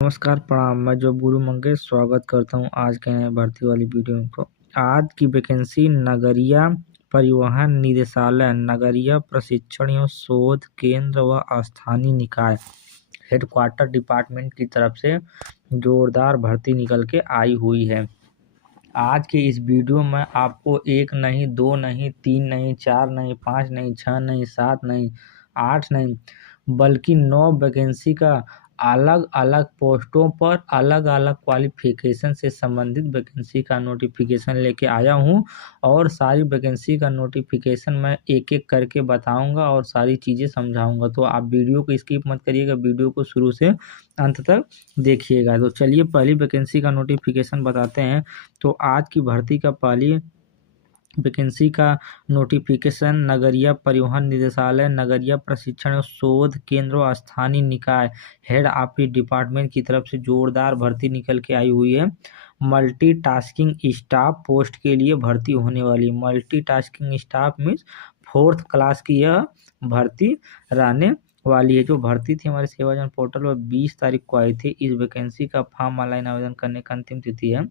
नमस्कार, प्रणाम। मैं जो गुरु मंगेश स्वागत करता हूँ आज के नए भर्ती वाली वीडियो में। तो आज की वैकेंसी नगरीय परिवहन निदेशालय, नगरीय प्रशिक्षण एवं शोध केंद्र व स्थानीय निकाय हेडक्वार्टर डिपार्टमेंट की तरफ से जोरदार भर्ती निकल के आई हुई है। आज के इस वीडियो में आपको 1 नहीं, 2 नहीं, 3 नहीं, 4 नहीं, 5 नहीं, 6 नहीं, 7 नहीं, 8 नहीं, बल्कि 9 वैकेंसी का अलग अलग पोस्टों पर अलग अलग क्वालिफिकेशन से संबंधित वैकेंसी का नोटिफिकेशन लेके आया हूं। और सारी वैकेंसी का नोटिफिकेशन मैं एक एक करके बताऊंगा और सारी चीज़ें समझाऊंगा। तो आप वीडियो को स्किप मत करिएगा, वीडियो को शुरू से अंत तक देखिएगा। तो चलिए पहली वैकेंसी का नोटिफिकेशन बताते हैं। तो आज की भर्ती का पहली वैकेंसी का नोटिफिकेशन नगरीय परिवहन निदेशालय, नगरीय प्रशिक्षण शोध केंद्र और स्थानीय निकाय हेड ऑफिस डिपार्टमेंट की तरफ से जोरदार भर्ती निकल के आई हुई है। मल्टीटास्किंग स्टाफ पोस्ट के लिए भर्ती होने वाली। Multitasking staff means 4th class की यह भर्ती रहने वाली है। जो भर्ती थी हमारे सेवाजन पोर्टल पर 20 तारीख को आई थी। इस वैकेंसी का फॉर्म ऑनलाइन आवेदन करने का अंतिम तिथि है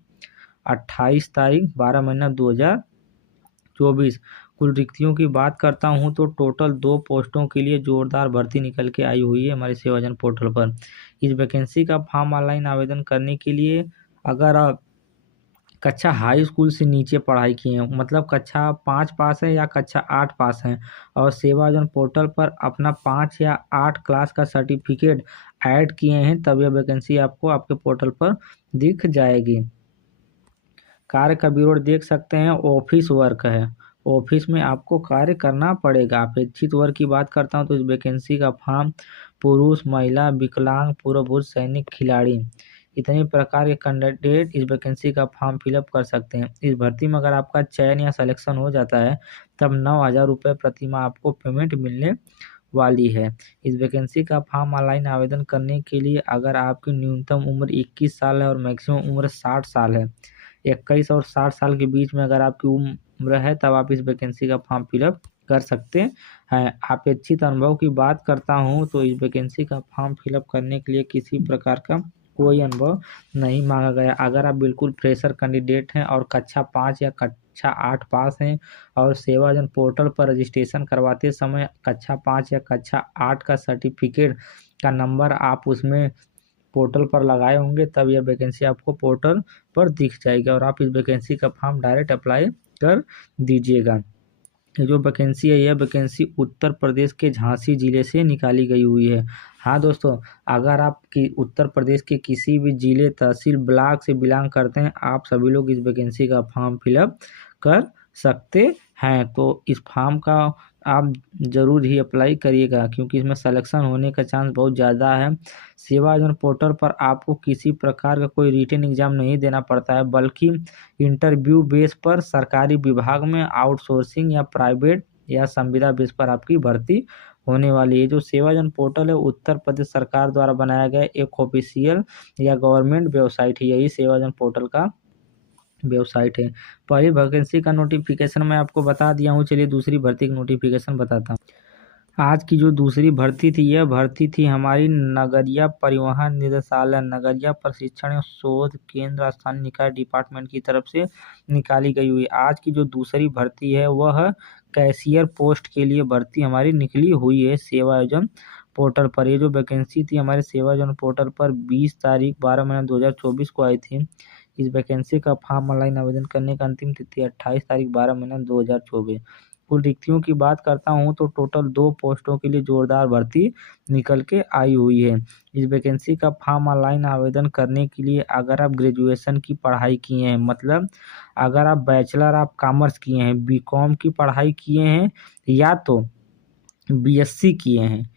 28 तारीख 12 महीना 2024। कुल रिक्तियों की बात करता हूं तो टोटल 2 पोस्टों के लिए जोरदार भर्ती निकल के आई हुई है हमारे सेवाजन पोर्टल पर। इस वैकेंसी का फॉर्म ऑनलाइन आवेदन करने के लिए अगर आप कक्षा हाई स्कूल से नीचे पढ़ाई किए हैं, मतलब कक्षा 5 पास है या कक्षा 8 पास हैं, और सेवाजन पोर्टल पर अपना 5 या 8 क्लास का सर्टिफिकेट ऐड किए हैं, तब यह वैकेंसी आपको आपके पोर्टल पर दिख जाएगी। कार्य का विवरण देख सकते हैं। ऑफिस वर्क है, ऑफिस में आपको कार्य करना पड़ेगा। अपेक्षित वर्ग की बात करता हूं तो इस वैकेंसी का फॉर्म पुरुष, महिला, विकलांग, पूर्वभूत सैनिक, खिलाड़ी, इतने प्रकार के कैंडिडेट इस वैकेंसी का फॉर्म फिलअप कर सकते हैं। इस भर्ती में अगर आपका चयन या सिलेक्शन हो जाता है तब 9,000 रुपये प्रति माह आपको पेमेंट मिलने वाली है। इस वैकेंसी का फॉर्म ऑनलाइन आवेदन करने के लिए अगर आपकी न्यूनतम उम्र 21 साल है और मैक्सिमम उम्र 60 साल है, 21 और 60 साल के बीच में अगर आपकी उम्र है तब आप इस वैकेंसी का फॉर्म फिलअप कर सकते हैं। अपेक्षित अनुभव की बात करता हूं तो इस वैकेंसी का फॉर्म फिलअप करने के लिए किसी प्रकार का कोई अनुभव नहीं मांगा गया। अगर आप बिल्कुल फ्रेशर कैंडिडेट हैं और कक्षा 5 या कक्षा 8 पास हैं और सेवाजन पोर्टल पर रजिस्ट्रेशन करवाते समय कक्षा 5 या कक्षा 8 का सर्टिफिकेट का नंबर आप उसमें पोर्टल पर लगाए होंगे, तब यह वैकेंसी आपको पोर्टल पर दिख जाएगी और आप इस वैकेंसी का फॉर्म डायरेक्ट अप्लाई कर दीजिएगा। ये जो वैकेंसी है यह वैकेंसी उत्तर प्रदेश के झांसी जिले से निकाली गई हुई है। हाँ दोस्तों, अगर आप उत्तर प्रदेश के किसी भी जिले, तहसील, ब्लॉक से बिलोंग करते हैं, आप सभी लोग इस वैकेंसी का फॉर्म फिलअप कर सकते हैं। तो इस फॉर्म का आप ज़रूर ही अप्लाई करिएगा क्योंकि इसमें सिलेक्शन होने का चांस बहुत ज़्यादा है। सेवाजन पोर्टल पर आपको किसी प्रकार का कोई रिटन एग्जाम नहीं देना पड़ता है, बल्कि इंटरव्यू बेस पर सरकारी विभाग में आउटसोर्सिंग या प्राइवेट या संविदा बेस पर आपकी भर्ती होने वाली है। जो सेवाजन पोर्टल है उत्तर प्रदेश सरकार द्वारा बनाया गया एक ऑफिशियल या गवर्नमेंट वेबसाइट है, यही सेवाजन पोर्टल का वेबसाइट है। पहली वैकेंसी का नोटिफिकेशन मैं आपको बता दिया हूँ। चलिए दूसरी भर्ती का नोटिफिकेशन बताता हूँ। आज की जो दूसरी भर्ती थी यह भर्ती थी हमारी नगरीय परिवहन निदेशालय, नगरीय प्रशिक्षण एवं शोध केंद्र स्थानीय निकाय डिपार्टमेंट की तरफ से निकाली गई हुई। आज की जो दूसरी भर्ती है वह कैशियर पोस्ट के लिए भर्ती हमारी निकली हुई है सेवायोजन पोर्टल पर। ये जो वैकेंसी थी हमारे सेवायोजन पोर्टल पर 20 तारीख 12 महीना 2024 को आई थी। इस वैकेंसी का फॉर्म ऑनलाइन आवेदन करने का अंतिम तिथि 28 तारीख 12 महीना 2024। कुल रिक्तियों की बात करता हूं तो टोटल 2 पोस्टों के लिए जोरदार भर्ती निकल के आई हुई है। इस वैकेंसी का फॉर्म ऑनलाइन आवेदन करने के लिए अगर आप ग्रेजुएशन की पढ़ाई किए हैं, मतलब अगर आप बैचलर ऑफ कॉमर्स किए हैं, बीकॉम की पढ़ाई किए हैं या तो बीएससी किए हैं,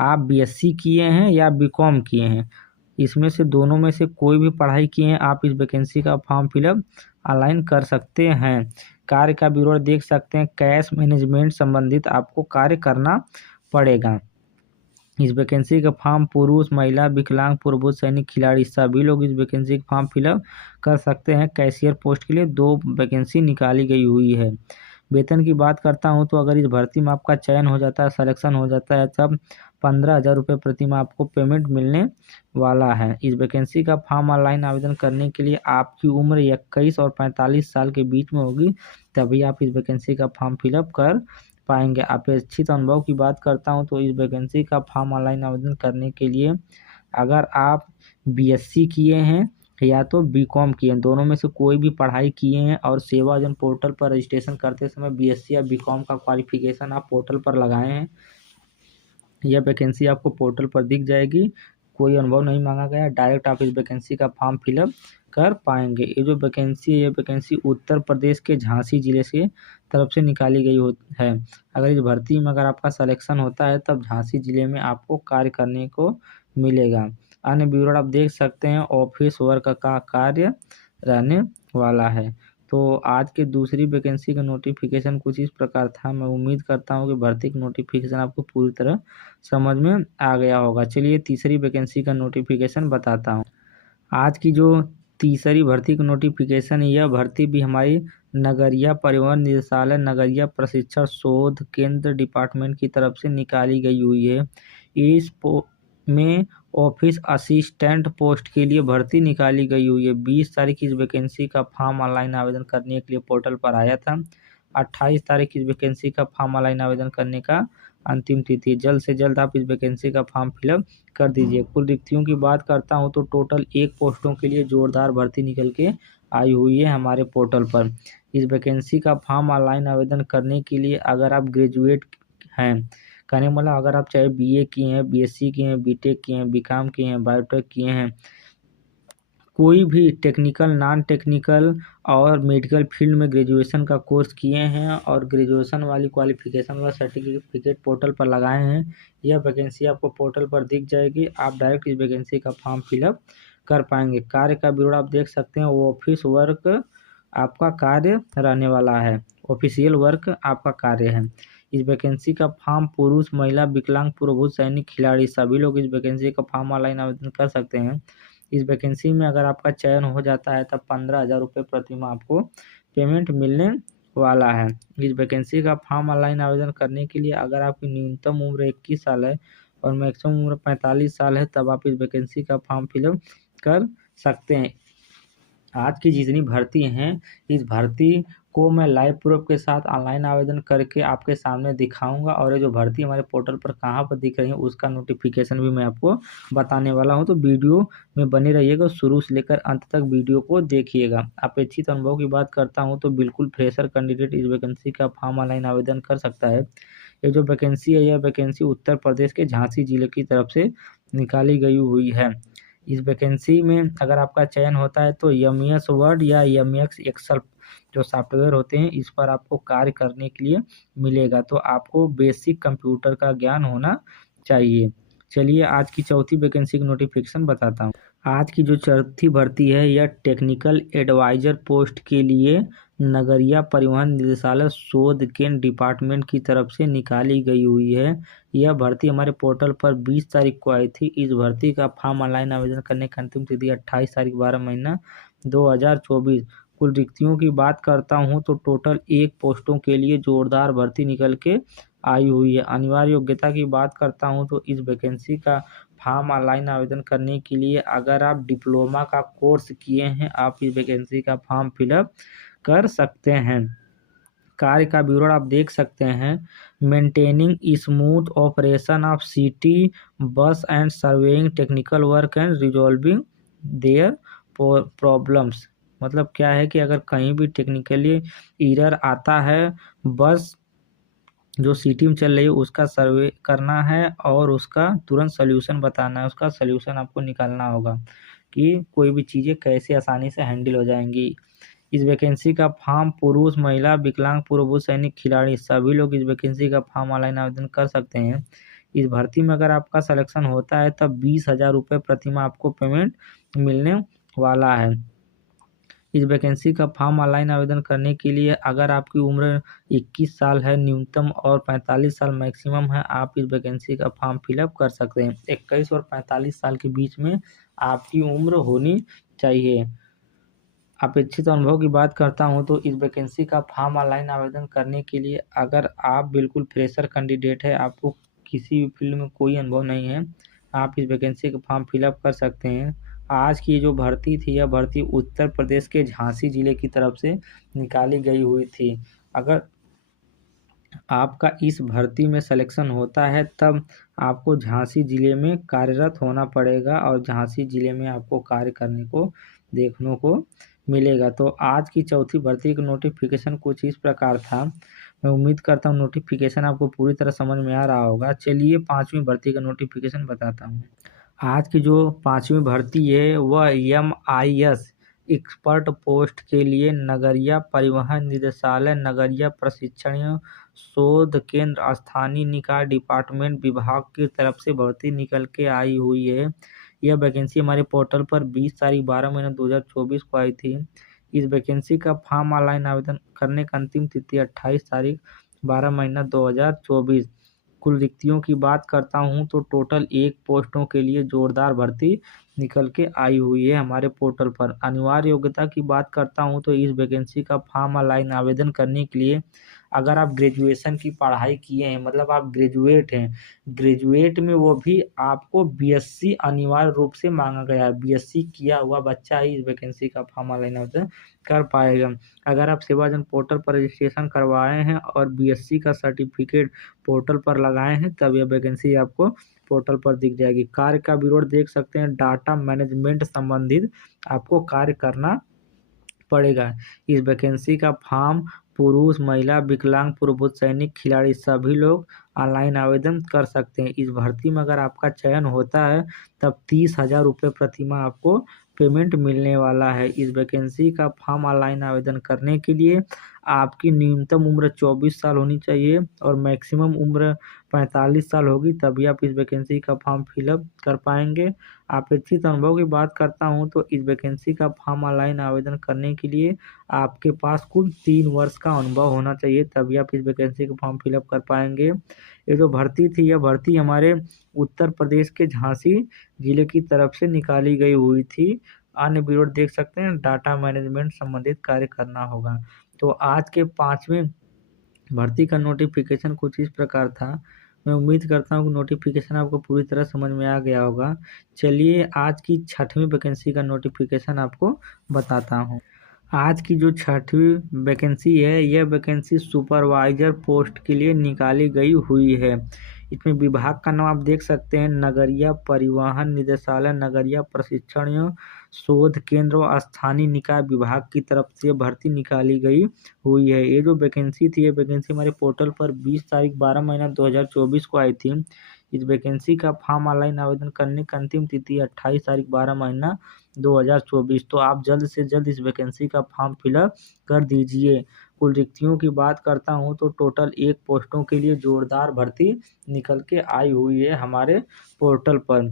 आप बीएससी किए हैं या बीकॉम किए हैं, इसमें से दोनों में से कोई भी पढ़ाई किए हैं, आप इस वैकेंसी का फॉर्म फिलअप ऑनलाइन कर सकते हैं। कार्य का विवरण देख सकते हैं। कैश मैनेजमेंट संबंधित आपको कार्य करना पड़ेगा। इस वैकेंसी का फॉर्म पुरुष, महिला, विकलांग, पूर्वभूत सैनिक, खिलाड़ी सभी लोग इस वैकेंसी का फॉर्म फिलअप कर सकते हैं। कैशियर पोस्ट के लिए 2 वैकेंसी निकाली गई हुई है। वेतन की बात करता हूं तो अगर इस भर्ती में आपका चयन हो जाता है, सिलेक्शन हो जाता है, तब 15,000 रुपये प्रति माह आपको पेमेंट मिलने वाला है। इस वैकेंसी का फॉर्म ऑनलाइन आवेदन करने के लिए आपकी उम्र 21 और 45 साल के बीच में होगी, तभी आप इस वैकेंसी का फॉर्म फिलअप कर पाएंगे। अपेक्षित अनुभव की बात करता हूं तो इस वैकेंसी का फॉर्म ऑनलाइन आवेदन करने के लिए अगर आप बीएससी किए हैं या तो बीकॉम किए हैं, दोनों में से कोई भी पढ़ाई किए हैं और सेवा योजना पोर्टल पर रजिस्ट्रेशन करते समय बीएससी या बीकॉम का क्वालिफिकेशन आप पोर्टल पर लगाए हैं, यह वैकेंसी आपको पोर्टल पर दिख जाएगी। कोई अनुभव नहीं मांगा गया, डायरेक्ट आप इस वैकेंसी का फॉर्म फिलअप कर पाएंगे। ये जो वैकेंसी है, ये वैकेंसी उत्तर प्रदेश के झांसी जिले से तरफ से निकाली गई है। अगर इस भर्ती में अगर आपका सिलेक्शन होता है तब झांसी जिले में आपको कार्य करने को मिलेगा। अन्य विवरण आप देख सकते हैं, ऑफिस वर्क का कार्य रहने वाला है। तो आज के दूसरी वैकेंसी का नोटिफिकेशन कुछ इस प्रकार था। मैं उम्मीद करता हूँ कि भर्ती का नोटिफिकेशन आपको पूरी तरह समझ में आ गया होगा। चलिए तीसरी वैकेंसी का नोटिफिकेशन बताता हूँ। आज की जो तीसरी भर्ती की नोटिफिकेशन है, यह भर्ती भी हमारी नगरीय परिवहन निदेशालय नगरीय प्रशिक्षण शोध केंद्र डिपार्टमेंट की तरफ से निकाली गई हुई है। इस में ऑफिस असिस्टेंट पोस्ट के लिए भर्ती निकाली गई हुई है। 20 तारीख इस वैकेंसी का फॉर्म ऑनलाइन आवेदन करने के लिए पोर्टल पर आया था। 28 तारीख इस वैकेंसी का फॉर्म ऑनलाइन आवेदन करने का अंतिम तिथि। जल्द से जल्द आप इस वैकेंसी का फॉर्म फिलअप कर दीजिए। कुल रिक्तियों की बात करता हूँ तो टोटल 1 पोस्टों के लिए जोरदार भर्ती निकल के आई हुई है हमारे पोर्टल पर। इस वैकेंसी का फॉर्म ऑनलाइन आवेदन करने के लिए अगर आप ग्रेजुएट हैं, कहने वाला अगर आप चाहे बीए किए हैं, बीएससी किए हैं, बीटेक किए हैं, बीकॉम किए हैं, बायोटेक किए हैं, कोई भी टेक्निकल नॉन टेक्निकल और मेडिकल फील्ड में ग्रेजुएशन का कोर्स किए हैं और ग्रेजुएशन वाली क्वालिफिकेशन वाला सर्टिफिकेट पोर्टल पर लगाए हैं, यह वैकेंसी आपको पोर्टल पर दिख जाएगी। आप डायरेक्ट इस वैकेंसी का फॉर्म फिलअप कर पाएंगे। कार्य का विवरण आप देख सकते हैं, वो ऑफिस वर्क आपका कार्य रहने वाला है, ऑफिशियल वर्क आपका कार्य है। इस वैकेंसी का फॉर्म पुरुष, महिला, विकलांग, पूर्वभूत सैनिक, खिलाड़ी सभी लोग इस वैकेंसी का फॉर्म ऑनलाइन आवेदन कर सकते हैं। इस वैकेंसी में अगर आपका चयन हो जाता है तब 15,000 रुपये प्रति माह आपको पेमेंट मिलने वाला है। इस वैकेंसी का फॉर्म ऑनलाइन आवेदन करने के लिए अगर आपकी न्यूनतम उम्र 21 साल है और मैक्सिमम उम्र 45 साल है तब आप इस वैकेंसी का फॉर्म फिलअप कर सकते हैं। आज की जितनी भर्ती हैं, इस भर्ती को मैं लाइव प्रूफ के साथ ऑनलाइन आवेदन करके आपके सामने दिखाऊंगा और ये जो भर्ती हमारे पोर्टल पर कहाँ पर दिख रही है उसका नोटिफिकेशन भी मैं आपको बताने वाला हूं। तो वीडियो में बने रहिएगा, शुरू से लेकर अंत तक वीडियो को देखिएगा। अपेक्षित अनुभव की बात करता हूँ तो बिल्कुल फ्रेशर कैंडिडेट इस वैकेंसी का फॉर्म ऑनलाइन आवेदन कर सकता है। ये जो वैकेंसी है, यह वैकेंसी उत्तर प्रदेश के झांसी जिले की तरफ से निकाली गई हुई है। इस वैकेंसी में अगर आपका चयन होता है तो एमएस वर्ड या एमएस एक्सेल जो सॉफ्टवेयर होते हैं इस पर आपको कार्य करने के लिए मिलेगा। तो आपको बेसिक कंप्यूटर का ज्ञान होना चाहिए। चलिए आज की चौथी वैकेंसी की नोटिफिकेशन बताता हूँ। आज की जो चौथी भर्ती है, यह टेक्निकल एडवाइजर पोस्ट के लिए नगरीय परिवहन निदेशालय शोध केंद्र डिपार्टमेंट की तरफ से निकाली गई हुई है। यह भर्ती हमारे पोर्टल पर 20 तारीख को आई थी। इस भर्ती का फॉर्म ऑनलाइन आवेदन करने की अंतिम तिथि 28 तारीख 12 महीना 2024। कुल रिक्तियों की बात करता हूँ तो टोटल 1 पोस्टों के लिए जोरदार भर्ती निकल के आई हुई है। अनिवार्य योग्यता की बात करता हूँ तो इस वैकेंसी का फॉर्म ऑनलाइन आवेदन करने के लिए अगर आप डिप्लोमा का कोर्स किए हैं आप इस वैकेंसी का फॉर्म फिलअप कर सकते हैं। कार्य का विवरण आप देख सकते हैं, maintaining smooth operation of city bus and surveying technical work and resolving their problems. मतलब क्या है कि अगर कहीं भी टेक्निकली एरर आता है, बस जो सिटी में चल रही है उसका सर्वे करना है और उसका तुरंत सोल्यूशन बताना है, उसका सोल्यूशन आपको निकालना होगा कि कोई भी चीज़ें कैसे आसानी से हैंडल हो जाएंगी। इस वैकेंसी का फॉर्म पुरुष, महिला, विकलांग, पूर्वभूत सैनिक, खिलाड़ी सभी लोग इस वैकेंसी का फॉर्म ऑनलाइन आवेदन कर सकते हैं। इस भर्ती में अगर आपका सिलेक्शन होता है तब 20,000 रुपये प्रति माह आपको पेमेंट मिलने वाला है। इस वैकेंसी का फॉर्म ऑनलाइन आवेदन करने के लिए अगर आपकी उम्र 21 साल है न्यूनतम और 45 साल मैक्सिमम है, आप इस वैकेंसी का फॉर्म फिलअप कर सकते हैं। 21 और 45 साल के बीच में आपकी उम्र होनी चाहिए। अपेक्षित अनुभव की बात करता हूं तो इस वैकेंसी का फॉर्म ऑनलाइन आवेदन करने के लिए अगर आप बिल्कुल फ्रेशर कैंडिडेट है, आपको किसी भी फील्ड में कोई अनुभव नहीं है, आप इस वैकेंसी का फॉर्म फिलअप कर सकते हैं। आज की जो भर्ती थी, यह भर्ती उत्तर प्रदेश के झांसी जिले की तरफ से निकाली गई हुई थी। अगर आपका इस भर्ती में सिलेक्शन होता है तब आपको झांसी जिले में कार्यरत होना पड़ेगा और झांसी जिले में आपको कार्य करने को देखने को मिलेगा। तो आज की चौथी भर्ती का नोटिफिकेशन कुछ इस प्रकार था। मैं उम्मीद करता हूँ नोटिफिकेशन आपको पूरी तरह समझ में आ रहा होगा। चलिए 5वीं भर्ती का नोटिफिकेशन बताता हूँ। आज की जो 5वीं भर्ती है वह MIS एक्सपर्ट पोस्ट के लिए नगरीय परिवहन निदेशालय, नगरीय प्रशिक्षण शोध केंद्र, स्थानीय निकाय डिपार्टमेंट विभाग की तरफ से भर्ती निकल के आई हुई है। यह वैकेंसी हमारे पोर्टल पर 20 तारीख 12 महीना 2024 को आई थी। इस वैकेंसी का फॉर्म ऑनलाइन आवेदन करने का अंतिम तिथि 28 तारीख 12 महीना 2024। कुल रिक्तियों की बात करता हूँ तो टोटल 1 पोस्टों के लिए जोरदार भर्ती निकल के आई हुई है हमारे पोर्टल पर। अनिवार्य योग्यता की बात करता हूँ तो इस वैकेंसी का फॉर्म ऑनलाइन आवेदन करने के लिए अगर आप ग्रेजुएशन की पढ़ाई किए हैं, मतलब आप ग्रेजुएट हैं, ग्रेजुएट में वो भी आपको BSc अनिवार्य रूप से मांगा गया है। BSc किया हुआ बच्चा ही इस वैकेंसी का फॉर्म ऑनलाइन आवेदन कर पाएगा। अगर आप सेवाजन पोर्टल पर रजिस्ट्रेशन करवाए हैं और BSc का सर्टिफिकेट पोर्टल पर लगाए हैं तब यह वैकेंसी आपको पोर्टल पर दिख जाएगी। कार्य का विवरण देख सकते हैं। डाटा मैनेजमेंट संबंधित आपको कार्य करना पड़ेगा। इस वैकेंसी का फॉर्म पुरुष, महिला, विकलांग, पूर्वभूत सैनिक, खिलाड़ी सभी लोग ऑनलाइन आवेदन कर सकते हैं। इस भर्ती में अगर आपका चयन होता है तब 30,000 रुपये प्रतिमाह आपको पेमेंट मिलने वाला है। इस वैकेंसी का फॉर्म ऑनलाइन आवेदन करने के लिए आपकी न्यूनतम उम्र 24 साल होनी चाहिए और मैक्सिमम उम्र 45 साल होगी, तभी आप इस वैकेंसी का फॉर्म फिलअप कर पाएंगे। अपेक्षित अनुभव की बात करता हूं तो इस वैकेंसी का फॉर्म ऑनलाइन आवेदन करने के लिए आपके पास कुल 3 वर्ष का अनुभव होना चाहिए, तभी आप इस वैकेंसी का फॉर्म फिलअप कर पाएंगे। ये जो भर्ती थी, यह भर्ती हमारे उत्तर प्रदेश के झांसी जिले की तरफ से निकाली गई हुई थी। अन्य विवरण देख सकते हैं। डाटा मैनेजमेंट संबंधित कार्य करना होगा। तो आज के 5वें भर्ती का नोटिफिकेशन कुछ इस प्रकार था। मैं उम्मीद करता हूँ कि नोटिफिकेशन आपको पूरी तरह समझ में आ गया होगा। चलिए आज की 6वीं वैकेंसी का नोटिफिकेशन आपको बताता हूँ। आज की जो 6वीं वैकेंसी है, यह वैकेंसी सुपरवाइजर पोस्ट के लिए निकाली गई हुई है। इसमें विभाग का नाम आप देख सकते हैं, नगरीय परिवहन निदेशालय, नगरीय प्रशिक्षण शोध केंद्र और स्थानीय निकाय विभाग की तरफ से भर्ती निकाली गई हुई है। ये जो वैकेंसी थी, ये वैकेंसी हमारे पोर्टल पर 20 तारीख 12 महीना 2024 को आई थी। इस वैकेंसी का फॉर्म ऑनलाइन आवेदन करने की अंतिम तिथि 28 तारीख 12 महीना 2024। तो आप जल्द से जल्द इस वैकेंसी का फॉर्म फिलअप कर दीजिए। कुल रिक्तियों की बात करता हूँ तो टोटल 1 पोस्टों के लिए जोरदार भर्ती निकल के आई हुई है हमारे पोर्टल पर।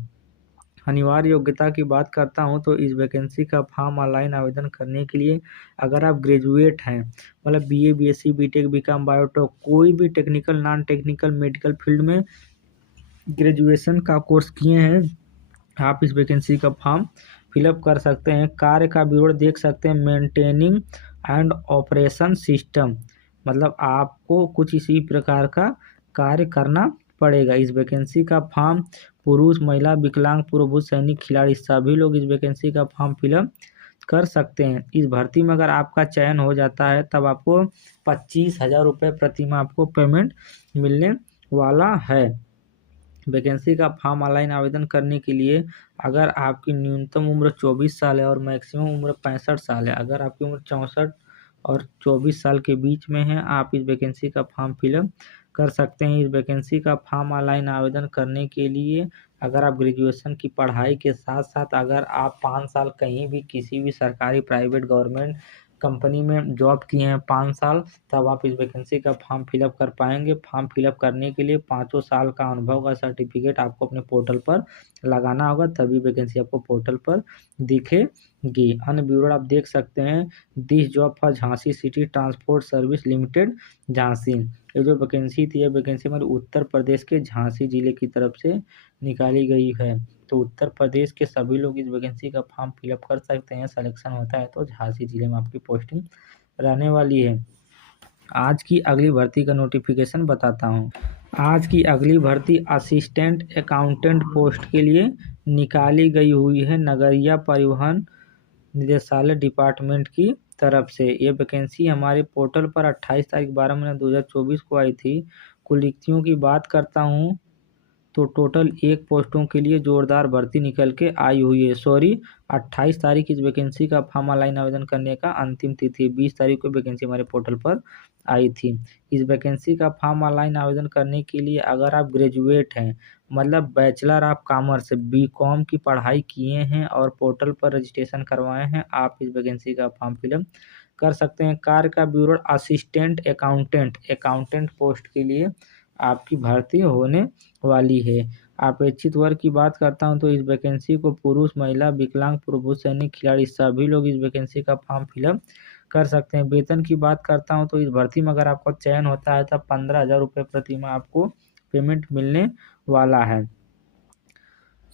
अनिवार्य योग्यता की बात करता हूँ तो इस वैकेंसी का फॉर्म ऑनलाइन आवेदन करने के लिए अगर आप ग्रेजुएट हैं, मतलब BA, BSc, BTech, BCom, biotech, कोई भी technical, non technical, medical field में ग्रेजुएशन का कोर्स किए हैं, आप इस वैकेंसी का फॉर्म फिलअप कर सकते हैं। कार्य का विवरण देख सकते हैं। मेंटेनिंग एंड ऑपरेशन सिस्टम, मतलब आपको कुछ इसी प्रकार का कार्य करना पड़ेगा। इस वैकेंसी का फॉर्म पुरुष, महिला, विकलांग, पूर्वभूत सैनिक, खिलाड़ी सभी लोग इस वैकेंसी का फॉर्म फिलअप कर सकते हैं। इस भर्ती में अगर आपका चयन हो जाता है तब आपको 25,000 रुपये प्रतिमाह आपको पेमेंट मिलने वाला है। वैकेंसी का फॉर्म ऑनलाइन आवेदन करने के लिए अगर आपकी न्यूनतम उम्र 24 साल है और मैक्सिमम उम्र 65 साल है, अगर आपकी उम्र 64 और 24 साल के बीच में है, आप इस वैकेंसी का फॉर्म फिलअप कर सकते हैं। इस वैकेंसी का फॉर्म ऑनलाइन आवेदन करने के लिए अगर आप ग्रेजुएशन की पढ़ाई के साथ साथ अगर आप 5 साल कहीं भी किसी भी सरकारी, प्राइवेट, गवर्नमेंट कंपनी में जॉब किए हैं 5 साल, तब आप इस वैकेंसी का फॉर्म फिलअप कर पाएंगे। फॉर्म फिलअप करने के लिए 5 साल का अनुभव का सर्टिफिकेट आपको अपने पोर्टल पर लगाना होगा, तभी वैकेंसी आपको पोर्टल पर दिखेगी। अन्य विवरण आप देख सकते हैं। This job for Jhansi city transport service limited Jhansi. ये जो वैकेंसी थी, ये वैकेंसी हमारे उत्तर प्रदेश के झांसी जिले की तरफ से निकाली गई है। तो उत्तर प्रदेश के सभी लोग इस वैकेंसी का फॉर्म फिलअप कर सकते हैं। सिलेक्शन होता है तो झांसी जिले में आपकी पोस्टिंग रहने वाली है। आज की अगली भर्ती का नोटिफिकेशन बताता हूँ। आज की अगली भर्ती असिस्टेंट अकाउंटेंट पोस्ट के लिए निकाली गई हुई है नगरीय परिवहन निदेशालय डिपार्टमेंट की तरफ से। ये वैकेंसी हमारे पोर्टल पर 28 तारीख 12 महीना 2024 को आई थी। कुल रिक्तियों की बात करता हूँ तो टोटल 1 पोस्टों के लिए जोरदार भर्ती निकल के आई हुई है। 28 तारीख इस वैकेंसी का फॉर्म ऑनलाइन आवेदन करने का अंतिम तिथि। 20 तारीख को वैकेंसी हमारे पोर्टल पर आई थी। इस वैकेंसी का फॉर्म ऑनलाइन आवेदन करने के लिए अगर आप ग्रेजुएट हैं, मतलब बैचलर ऑफ कॉमर्स बीकॉम की पढ़ाई किए हैं और पोर्टल पर रजिस्ट्रेशन करवाए हैं, आप इस वैकेंसी का फॉर्म फिलअप कर सकते हैं। कार्य का विवरण असिस्टेंट अकाउंटेंट पोस्ट के लिए आपकी भर्ती होने वाली है। अपेक्षित वर्ग की बात करता हूं तो इस वैकेंसी को पुरुष, महिला, विकलांग, पुरुष सैनिक, खिलाड़ी सभी लोग इस वैकेंसी का फॉर्म फिलअप कर सकते हैं। वेतन की बात करता हूं तो इस भर्ती में अगर आपका चयन होता है तब 15,000 रुपये प्रति माह आपको पेमेंट मिलने वाला है।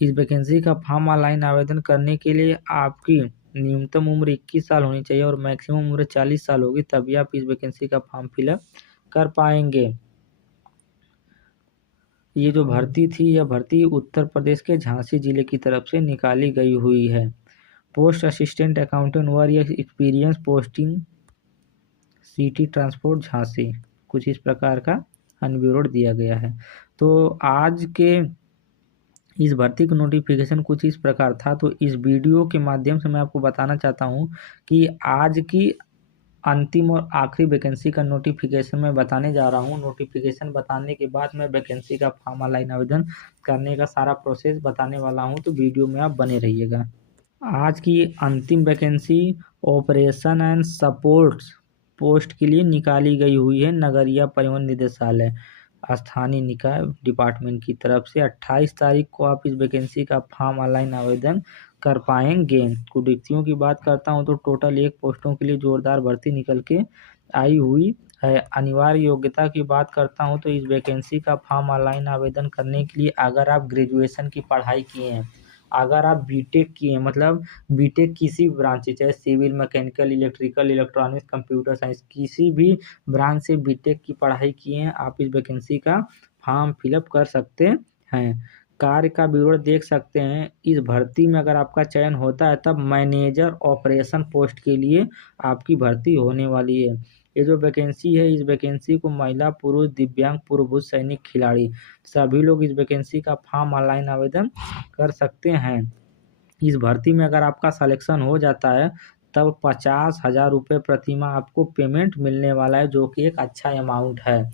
इस वैकेंसी का फॉर्म ऑनलाइन आवेदन करने के लिए आपकी न्यूनतम उम्र 21 साल होनी चाहिए और मैक्सिमम उम्र 40 साल होगी, तभी आप इस वैकेंसी का फॉर्म फिलअप कर पाएंगे। ये जो भर्ती थी, यह भर्ती उत्तर प्रदेश के झांसी जिले की तरफ से निकाली गई हुई है। Post assistant accountant work experience posting city transport Jhansi, कुछ इस प्रकार का अनविवरण दिया गया है। तो आज के इस भर्ती का नोटिफिकेशन कुछ इस प्रकार था। तो इस वीडियो के माध्यम से मैं आपको बताना चाहता हूँ कि आज की अंतिम और आखिरी वैकेंसी का नोटिफिकेशन मैं बताने जा रहा हूँ। नोटिफिकेशन बताने के बाद मैं वैकेंसी का फॉर्म ऑनलाइन आवेदन करने का सारा प्रोसेस बताने वाला हूँ, तो वीडियो में आप बने रहिएगा। आज की अंतिम vacancy operation and supports post के लिए निकाली गई हुई है नगरीय परिवहन निदेशालय स्थानीय निकाय डिपार्टमेंट की तरफ से। 28 तारीख को आप इस वैकेंसी का फॉर्म ऑनलाइन आवेदन कर पाएंगे। कुल रिक्तियों की बात करता हूं तो टोटल 1 पोस्टों के लिए जोरदार भर्ती निकल के आई हुई है। अनिवार्य योग्यता की बात करता हूं तो इस वैकेंसी का फॉर्म ऑनलाइन आवेदन करने के लिए अगर आप ग्रेजुएशन की पढ़ाई किए हैं, अगर आप बीटेक किए हैं, मतलब बीटेक किसी भी ब्रांच से, चाहे civil, mechanical, electrical, electronics, computer science, किसी भी ब्रांच से बीटेक की पढ़ाई किए हैं, आप इस वैकेंसी का फॉर्म फिलअप कर सकते हैं। कार्य का विवरण देख सकते हैं। इस भर्ती में अगर आपका चयन होता है तब मैनेजर ऑपरेशन पोस्ट के लिए आपकी भर्ती होने वाली है। ये जो वैकेंसी है, इस वैकेंसी को महिला, पुरुष, दिव्यांग, पुरुष सैनिक, खिलाड़ी सभी लोग इस वैकेंसी का फॉर्म ऑनलाइन आवेदन कर सकते हैं। इस भर्ती में अगर आपका सिलेक्शन हो जाता है तब 50,000 रुपये प्रति माह आपको पेमेंट मिलने वाला है, जो कि एक अच्छा अमाउंट है।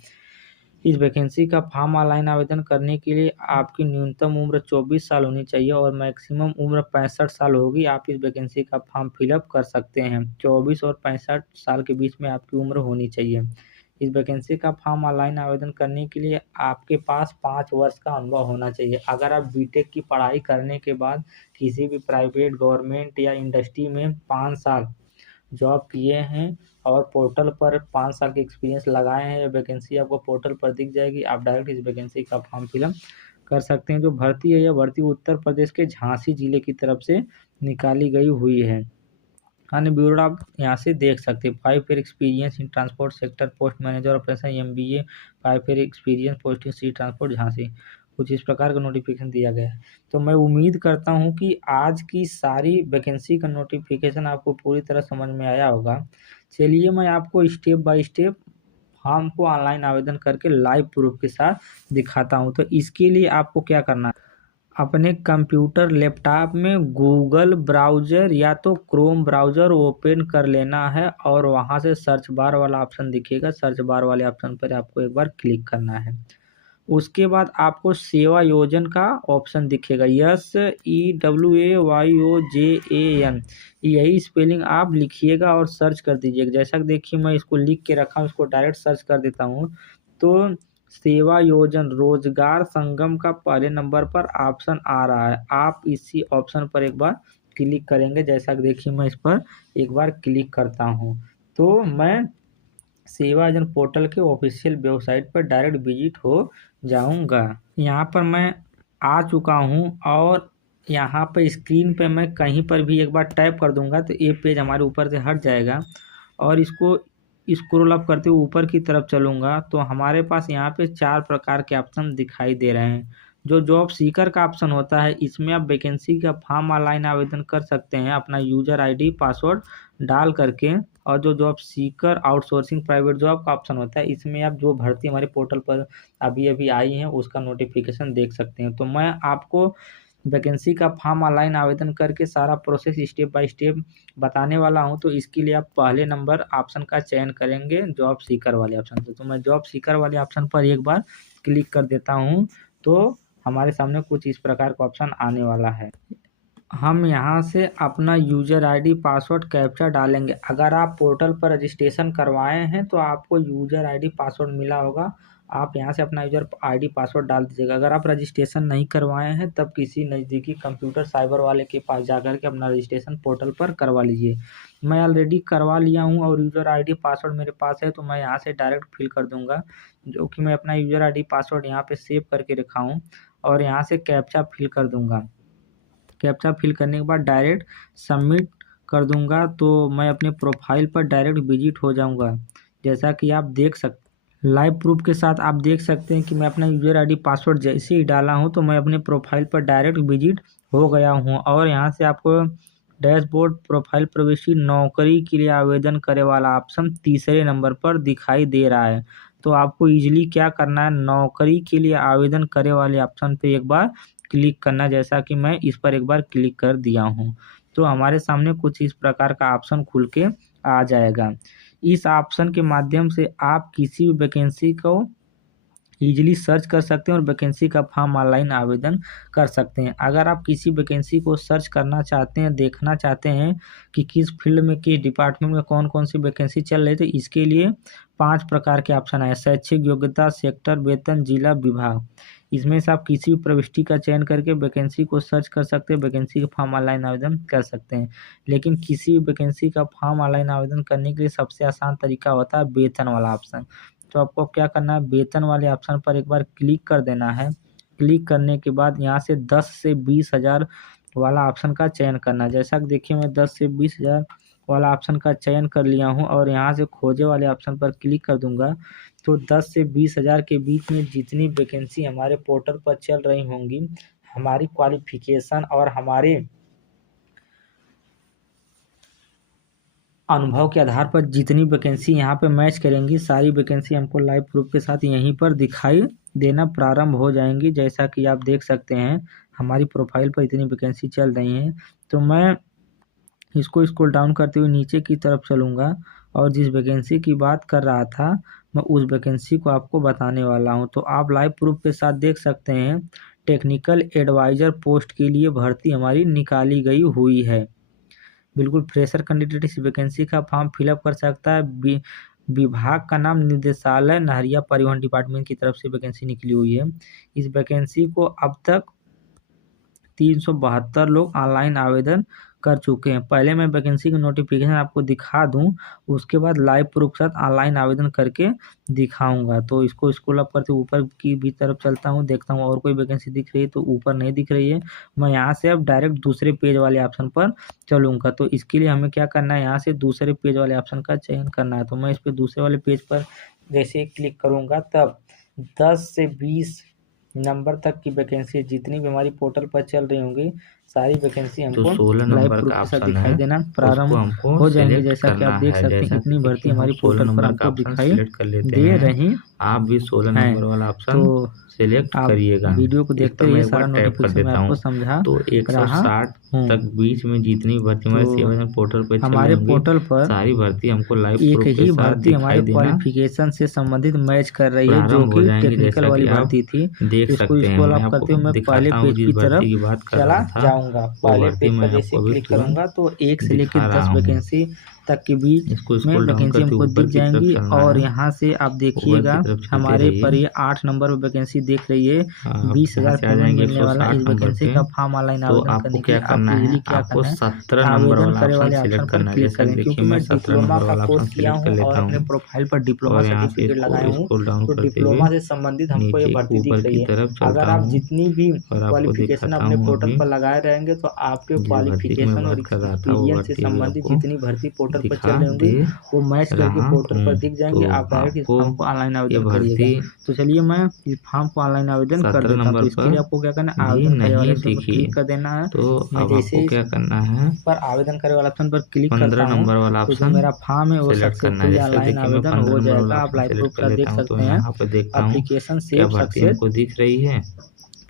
इस वैकेंसी का फॉर्म ऑनलाइन आवेदन करने के लिए आपकी न्यूनतम उम्र 24 साल होनी चाहिए और मैक्सिमम उम्र 65 साल होगी। आप इस वैकेंसी का फॉर्म फिलअप कर सकते हैं। 24 और 65 साल के बीच में आपकी उम्र होनी चाहिए। इस वैकेंसी का फॉर्म ऑनलाइन आवेदन करने के लिए आपके पास 5 वर्ष का अनुभव होना चाहिए। अगर आप बीटेक की पढ़ाई करने के बाद किसी भी प्राइवेट, गवर्नमेंट या इंडस्ट्री में 5 साल जॉब किए हैं और पोर्टल पर 5 साल के एक्सपीरियंस लगाए हैं, वैकेंसी आपको पोर्टल पर दिख जाएगी। आप डायरेक्ट इस वैकेंसी का फॉर्म फिलअप कर सकते हैं। जो भर्ती है, यह भर्ती उत्तर प्रदेश के झांसी जिले की तरफ से निकाली गई हुई है। अन्य विवरण आप यहाँ से देख सकते हैं। 5 year experience in transport sector, post manager operation MBA, 5 year experience posting सी ट्रांसपोर्ट झांसी, कुछ इस प्रकार का नोटिफिकेशन दिया गया है। तो मैं उम्मीद करता हूँ कि आज की सारी वैकेंसी का नोटिफिकेशन आपको पूरी तरह समझ में आया होगा। चलिए मैं आपको स्टेप बाय स्टेप फॉर्म को ऑनलाइन आवेदन करके लाइव प्रूफ के साथ दिखाता हूँ। तो इसके लिए आपको क्या करना है, अपने कंप्यूटर लैपटॉप में गूगल ब्राउज़र या तो क्रोम ब्राउज़र ओपन कर लेना है और वहाँ से सर्च बार वाला ऑप्शन दिखेगा। सर्च बार वाले ऑप्शन पर आपको एक बार क्लिक करना है। उसके बाद आपको सेवा योजन का ऑप्शन दिखेगा, SEWAYOJAN, यही स्पेलिंग आप लिखिएगा और सर्च कर दीजिएगा। जैसा कि देखिए मैं इसको लिख के रखा हूँ, इसको डायरेक्ट सर्च कर देता हूँ। तो सेवा योजन रोजगार संगम का पहले नंबर पर ऑप्शन आ रहा है, आप इसी ऑप्शन पर एक बार क्लिक करेंगे। जैसा कि देखिए मैं इस पर एक बार क्लिक करता हूँ तो मैं सेवा योजन पोर्टल के ऑफिशियल वेबसाइट पर डायरेक्ट विजिट हो जाऊंगा। यहाँ पर मैं आ चुका हूँ और यहाँ पर स्क्रीन पे मैं कहीं पर भी एक बार टैप कर दूंगा तो ये पेज हमारे ऊपर से हट जाएगा और इसको स्क्रॉल अप करते हुए ऊपर की तरफ चलूँगा तो हमारे पास यहाँ पे 4 प्रकार के ऑप्शन दिखाई दे रहे हैं। जो जॉब सीकर का ऑप्शन होता है, इसमें आप वैकेंसी का फॉर्म ऑनलाइन आवेदन कर सकते हैं अपना यूज़र आईडी पासवर्ड डाल करके। और जो job seeker outsourcing private job का ऑप्शन होता है, इसमें आप जो भर्ती हमारे पोर्टल पर अभी आई हैं उसका नोटिफिकेशन देख सकते हैं। तो मैं आपको वैकेंसी का फॉर्म ऑनलाइन आवेदन करके सारा प्रोसेस स्टेप बाय स्टेप बताने वाला हूं। तो इसके लिए आप पहले नंबर ऑप्शन का चयन करेंगे जॉब सीकर वाले ऑप्शन से। तो मैं जॉब सीकर वाले ऑप्शन पर एक बार क्लिक कर देता हूं तो हमारे सामने कुछ इस प्रकार का ऑप्शन आने वाला है। हम यहाँ से अपना यूज़र आईडी पासवर्ड कैप्चा डालेंगे। अगर आप पोर्टल पर रजिस्ट्रेशन करवाए हैं तो आपको यूज़र आईडी पासवर्ड मिला होगा, आप यहाँ से अपना यूज़र आईडी पासवर्ड डाल दीजिएगा। अगर आप रजिस्ट्रेशन नहीं करवाए हैं तब किसी नज़दीकी कंप्यूटर साइबर वाले के पास जाकर के अपना रजिस्ट्रेशन पोर्टल पर करवा लीजिए। मैं ऑलरेडी करवा लिया हूँ और यूज़र आईडी पासवर्ड मेरे पास है, तो मैं यहाँ से डायरेक्ट फिल कर दूँगा, जो कि मैं अपना यूज़र आईडी पासवर्ड यहाँ पर सेव करके रखा हूँ और यहाँ से कैप्चा फिल कर दूँगा। कैप्चा फिल करने के बाद डायरेक्ट सबमिट कर दूंगा तो मैं अपने प्रोफाइल पर डायरेक्ट विजिट हो जाऊंगा। जैसा कि आप देख सकते लाइव प्रूफ के साथ आप देख सकते हैं कि मैं अपना यूज़र आईडी पासवर्ड जैसे ही डाला हूं तो मैं अपने प्रोफाइल पर डायरेक्ट विजिट हो गया हूं। और यहां से आपको डैशबोर्ड प्रोफाइल प्रविष्टि नौकरी के लिए आवेदन करे वाला ऑप्शन तीसरे नंबर पर दिखाई दे रहा है। तो आपको ईजिली क्या करना है, नौकरी के लिए आवेदन करे वाले ऑप्शन पे एक बार क्लिक करना, जैसा कि मैं इस पर एक बार क्लिक कर दिया हूं। तो हमारे सामने कुछ इस प्रकार का ऑप्शन खुल के आ जाएगा। इस ऑप्शन के माध्यम से आप किसी भी वैकेंसी को ईजिली सर्च कर सकते हैं और वैकेंसी का फॉर्म ऑनलाइन आवेदन कर सकते हैं। अगर आप किसी वैकेंसी को सर्च करना चाहते हैं, देखना चाहते हैं कि किस फील्ड में, किस डिपार्टमेंट में कौन कौन सी वैकेंसी चल रही है, तो इसके लिए 5 प्रकार के ऑप्शन है। शैक्षिक योग्यता, सेक्टर, वेतन, जिला, विभाग। इसमें से आप किसी भी प्रविष्टि का चयन करके वैकेंसी को सर्च कर सकते हैं, वैकेंसी का फॉर्म ऑनलाइन आवेदन कर सकते हैं। लेकिन किसी भी वैकेंसी का फॉर्म ऑनलाइन आवेदन करने के लिए सबसे आसान तरीका होता है वेतन वाला ऑप्शन। तो आपको क्या करना है, वेतन वाले ऑप्शन पर एक बार क्लिक कर देना है। क्लिक करने के बाद यहाँ से 10 से 20 हज़ार वाला ऑप्शन का चयन करना है। जैसा कि देखिए मैं 10 से 20 हज़ार वाला ऑप्शन का चयन कर लिया हूँ और यहाँ से खोजे वाले ऑप्शन पर क्लिक कर दूंगा। तो 10 से 20 हज़ार के बीच में जितनी वैकेंसी हमारे पोर्टल पर चल रही होंगी, हमारी क्वालिफिकेशन और हमारे अनुभव के आधार पर जितनी वैकेंसी यहाँ पे मैच करेंगी, सारी वैकेंसी हमको लाइव प्रूफ के साथ यहीं पर दिखाई देना प्रारंभ हो जाएंगी। जैसा कि आप देख सकते हैं हमारी प्रोफाइल पर इतनी वैकेंसी चल रही हैं। तो मैं इसको स्क्रॉल डाउन करते हुए नीचे की तरफ चलूँगा और जिस वैकेंसी की बात कर रहा था मैं उस वैकेंसी को आपको बताने वाला हूँ। तो आप लाइव प्रूफ के साथ देख सकते हैं टेक्निकल एडवाइज़र पोस्ट के लिए भर्ती हमारी निकाली गई हुई है। बिल्कुल फ्रेशर कैंडिडेट इस वैकेंसी का फॉर्म फिलअप कर सकता है। विभाग का नाम निदेशालय नहरिया परिवहन डिपार्टमेंट की तरफ से वैकेंसी निकली हुई है। इस वैकेंसी को अब तक 372 लोग ऑनलाइन आवेदन कर चुके हैं। पहले मैं वैकेंसी की नोटिफिकेशन आपको दिखा दूं, उसके बाद लाइव प्रूफ के साथ ऑनलाइन आवेदन करके दिखाऊंगा। तो इसको स्क्रॉल अप करते ऊपर की भी तरफ चलता हूं, देखता हूं और कोई वैकेंसी दिख रही है तो ऊपर नहीं दिख रही है। मैं यहाँ से अब डायरेक्ट दूसरे पेज वाले ऑप्शन पर चलूँगा। तो इसके लिए हमें क्या करना है, यहाँ से दूसरे पेज वाले ऑप्शन का चयन करना है। तो मैं इस पर दूसरे वाले पेज पर जैसे ही क्लिक करूँगा तब 10 से 20 नंबर तक की वैकेंसी जितनी भी हमारी पोर्टल पर चल रही होंगी, सारी वैकेंसी हमको तो 16 लाइव नंबर प्रूफ का के साथ ऑप्शन दिखाई है, देना उसको प्रारंभ हमको हो जाएंगे। सेलेक्ट जैसा कि करना आप देख है। सकते हैं जैसा इतनी कि भर्ती हम हमारी 16 पोर्टल पर नंबर का हमको ऑप्शन दिखाई सेलेक्ट कर लेते दे हैं। रही आप भी 16 हैं। नंबर वाला ऑप्शन तो सेलेक्ट आप करिएगा। वीडियो को इस देखते पर मैं रहिए, एक सारा बार टैप कर नोटिफिकेशन मैं देता आपको हूँ। समझा तो रहा 160 हूँ। तक बीच में जितनी भर्ती हमारे तो सेवा पोर्टल पर चल रही हमारे होंगी, पोर्टल पर सारी भर्ती हमको लाइव एक प्रूफ के ही साथ भर्ती हमारे दिखाई देना क्वालिफिकेशन से संबंधित मैच कर रही है, जो प्रारंभ हो कि जाएंगे। टेक्निकल जैसा वाली कि आप भर्ती थी। देख तो इसको सकते हैं, स्क्रॉल मैं अप आपको करते हुए मैं पहले दिखाता हूँ पेज जिस की भर्ती तरफ की बात कर चला रहा था, जाऊंगा। वो पहले भर्ती पेज मैं पर जैसे आपको अभी क्लिक तुरंत करूंगा तो 1 से लेकर दिखा रहा 10 हूँ। वैकेंसी तक के बीच इसको में स्क्रॉल डाउन वैकेंसी करते हमको ऊपर दिख की तरफ जाएंगी। चलना और है, यहाँ से आप ऊपर देखिएगा की तरफ चलते हमारे रहिए। पर ये 8 नंबर पर वैकेंसी दिख रही है। आप 20,000 यहाँ से आ पेमेंट जाएंगे मिलने वाला 160 इस नंबर वैकेंसी पे। का फॉर्म ऑनलाइन तो आवेदन आपको करने के क्या लिए आप करना है, इजीली क्या आपको करना है, 17 नंबर आवेदन वाला करे ऑप्शन वाले ऑप्शन सिलेक्ट पर करना है। क्लिक जैसा कि करें। क्योंकि देखिए मैं मैं 17 डिप्लोमा नंबर का वाला ऑप्शन कोर्स किया सिलेक्ट कर हूँ और लेता अपने हूँ प्रोफाइल पर डिप्लोमा और यहाँ से सर्टिफिकेट इसको लगाया हूँ। स्क्रॉल डाउन तो करते हुए डिप्लोमा से संबंधित हमको ये नीचे भर्ती ऊपर दिख रही की है। तरफ अगर चलता आप हूँ जितनी भी और आपको क्वालिफिकेशन दिखाता अपने हूँ पोर्टल अभी पर लगाए रहेंगे तो आपके जिस भर्ती की मैं क्वालिफिकेशन और बात कर रहा था वो एक्सपीरियंस से भर्ती अभी संबंधित आपको जितनी भर्ती पोर्टल पर दिखा चल रही होंगी दे वो मैच करके रहा पोर्टल पर हूँ। दिख जाएंगे। तो आप डायरेक्ट इस आपको फॉर्म को ऑनलाइन ये आवेदन भर्ती करिएगा। तो चलिए मैं इस फॉर्म को ऑनलाइन आवेदन कर 17 देता हूँ। नंबर तो इसके लिए पर आपको क्या करना है, भी आवेदन करे वाले नहीं ऑप्शन पर दिखी। क्लिक कर देना है। तो मैं अब जैसे आपको इस क्या करना है, पर आवेदन करे वाला ऑप्शन पर क्लिक 15 करता हूँ नंबर वाला तो जो ऑप्शन मेरा फॉर्म है वो सेलेक्ट करना है। सक्सेसफुली जैसे ऑनलाइन देखिए मैं आवेदन 15 हो नंबर जाएगा। वाला आप ऑप्शन लाइव प्रूफ सेलेक्ट के कर साथ देख लेता हूँ। तो सकते हैं यहाँ पे देखता हूँ एप्लीकेशन क्या सेव भर्ती सक्सेस हमको दिख रही है।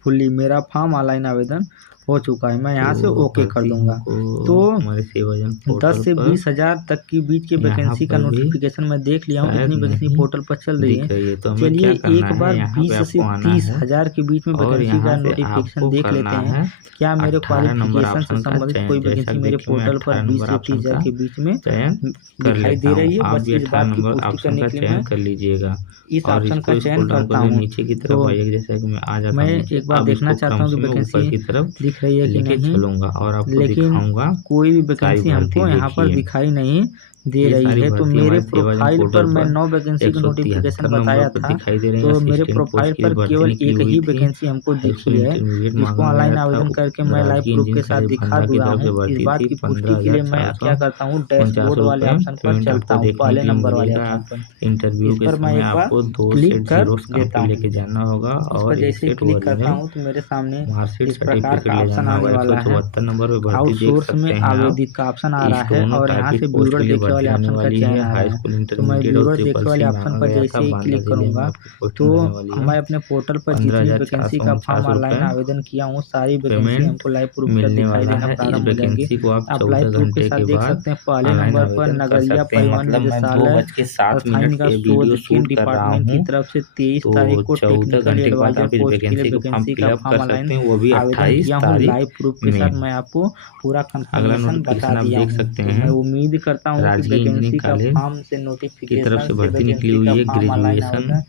फुल्ली मेरा फॉर्म ऑनलाइन आवेदन हो चुका है। मैं यहाँ से तो ओके कर भर्ती दूंगा। हमको तो हमारे सेवाजन 10 पोर्टल से पर 20,000 तक की बीच के यहाँ वैकेंसी का पर भी नोटिफिकेशन मैं देख लिया हूँ। शायद इतनी वैकेंसी नहीं पोर्टल पर चल रही है। दिख रही है। तो हमें चलिए क्या करना एक है, बार यहाँ 20 पे से आपको आना 30,000 के बीच में है और वैकेंसी का यहाँ से नोटिफिकेशन आपको देख लेते करना हैं। है क्या मेरे 18 नंबर क्वालिफिकेशन से ऑप्शन का संबंधित चयन। कोई जैसा वैकेंसी कि मेरे देखिए मैं पोर्टल पर 18 20 नंबर से ऑप्शन 30,000 का के बीच में चयन कर दिखाई लेता दे हूँ। रही है। आप बस भी इस 18 बात की नंबर पुष्टि ऑप्शन करने का के लिए चयन मैं कर लीजिएगा इस और ऑप्शन का इसको चयन स्क्रॉल डाउन करता करके हूँ। नीचे की तरफ तो आइएगा। जैसे कि मैं आ जाता मैं हूँ नीचे। एक बार अब देखना इसको चाहता क्रम हूँ से कि मैं ऊपर वैकेंसी की तरफ दिख रही है कि लेके नहीं, चलूंगा और आपको लेकिन दिखाऊंगा कोई भी सारी वैकेंसी भर्ती। हमको यहाँ पर देखिए दिखाई नहीं दे ये रही सारी है। तो भर्ती मेरे हमारे सेवाजन प्रोफाइल पर पोर्टल मैं पर 9 वैकेंसी का 173 नोटिफिकेशन नंबर बताया पर था। दिखाई दे रही है। तो मेरे असिस्टेंट प्रोफाइल पोस्ट के लिए पर भर्ती केवल निकली एक हुई ही थी। वैकेंसी हमको हाई दिखी स्कूल है, इंटरमीडिएट जिसको मांगा ऑनलाइन गया था। आवेदन करके मैं लाइव राजकीय प्रूफ के इंजीनियरिंग साथ कॉलेज दिखा भंडा की दूंगा तरफ से हूँ। इस भर्ती बात थी। की पुष्टि के लिए मैं अब क्या करता हूँ, 15,449 डैशबोर्ड वाले रुपये ऑप्शन पर पेमेंट चलता आपको हूँ, देखने पहले के लिए नंबर वाले मिलेगा। ऑप्शन पर। इंटरव्यू इस के पर मैं समय एक बार आपको 2 क्लिक सेट कर जीरोस देता कॉपी हूँ। लेके जाना होगा इस पर और एक जैसे ही सेट क्लिक करता ओरिजिनल हूँ तो मेरे सामने मार्कशीट इस प्रकार सर्टिफिकेट का ले ऑप्शन जाना आने होगा। वाला है। 174 नंबर पर भर्ती देख आउटसोर्स में सकते हैं आप। आवेदित का ऑप्शन आ रहा है स्टोनो और यहाँ से टाइपिस्ट पोस्ट के व्यूअर लिए देखे भर्ती वाले आने ऑप्शन का वाली चयन है। आ रहा हाई है। स्कूल तो मैं इंटरमीडिएट और व्यूअर देखे ट्रिपल वाले सी ऑप्शन मांगा पर गया जैसे था। ही बांदा क्लिक जिले में करूंगा आपकी पोस्ट तो मिलने वाली है। मैं अपने पोर्टल पर जितनी वैकेंसी का फॉर्म 15,449 ऑनलाइन रुपये आवेदन किया हूँ सारी वैकेंसी पेमेंट हमको लाइव प्रूफ कर मिलने दिखाई वाला देना है। इस प्रारंभ हो जाएंगी। वैकेंसी को आप आप लाइव 14 प्रूफ के घंटे साथ के देख बाद सकते हैं पहले ऑनलाइन नंबर पर आवेदन कर नगरिया सकते हैं। परिवहन मतलब मैं निदेशालय 2:07 स्थायी के निकाय वीडियो शोध शूट केंद्र कर रहा डिपार्टमेंट की हूँ। तरफ से 23 तो तारीख को 14 टेक्निकल घंटे के बाद एडवाइजर आप इस पोस्ट के लिए वैकेंसी को फॉर्म वैकेंसी का फिलअप फॉर्म कर सकते ऑनलाइन हैं, वो भी आवेदन 28 किया हूँ। तारीख लाइव प्रूफ के में। साथ मैं आपको पूरा अगला कंफर्मेशन बता नोटिफिकेशन आप दिया देख हूँ। सकते तो मैं हैं उम्मीद करता हूँ कि राजकीय वैकेंसी इंजीनियरिंग का कॉलेज फॉर्म से की तरफ नोटिफिकेशन से से भर्ती निकली वैकेंसी हुई का है। फॉर्म ऑनलाइन ग्रेजुएशन आवेदन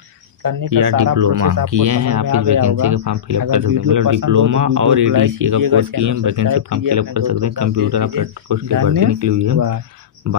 करने का या सारा डिप्लोमा प्रोसेस आपको किए हैं, समझ में आप आ इस गया वैकेंसी होगा। का फॉर्म फिलअप कर अगर सकते हैं। वीडियो मतलब पसंद हो तो डिप्लोमा वीडियो और को लाइक एडीसीए का कीजिएगा, कोर्स किए चैनल हैं, वैकेंसी सब्सक्राइब फॉर्म कीजिए, फिलअप अपने कर सकते दोस्तों हैं। के साथ शेयर कंप्यूटर कीजिए। ऑपरेटर पोस्ट की भर्ती निकली हुई है। धन्यवाद।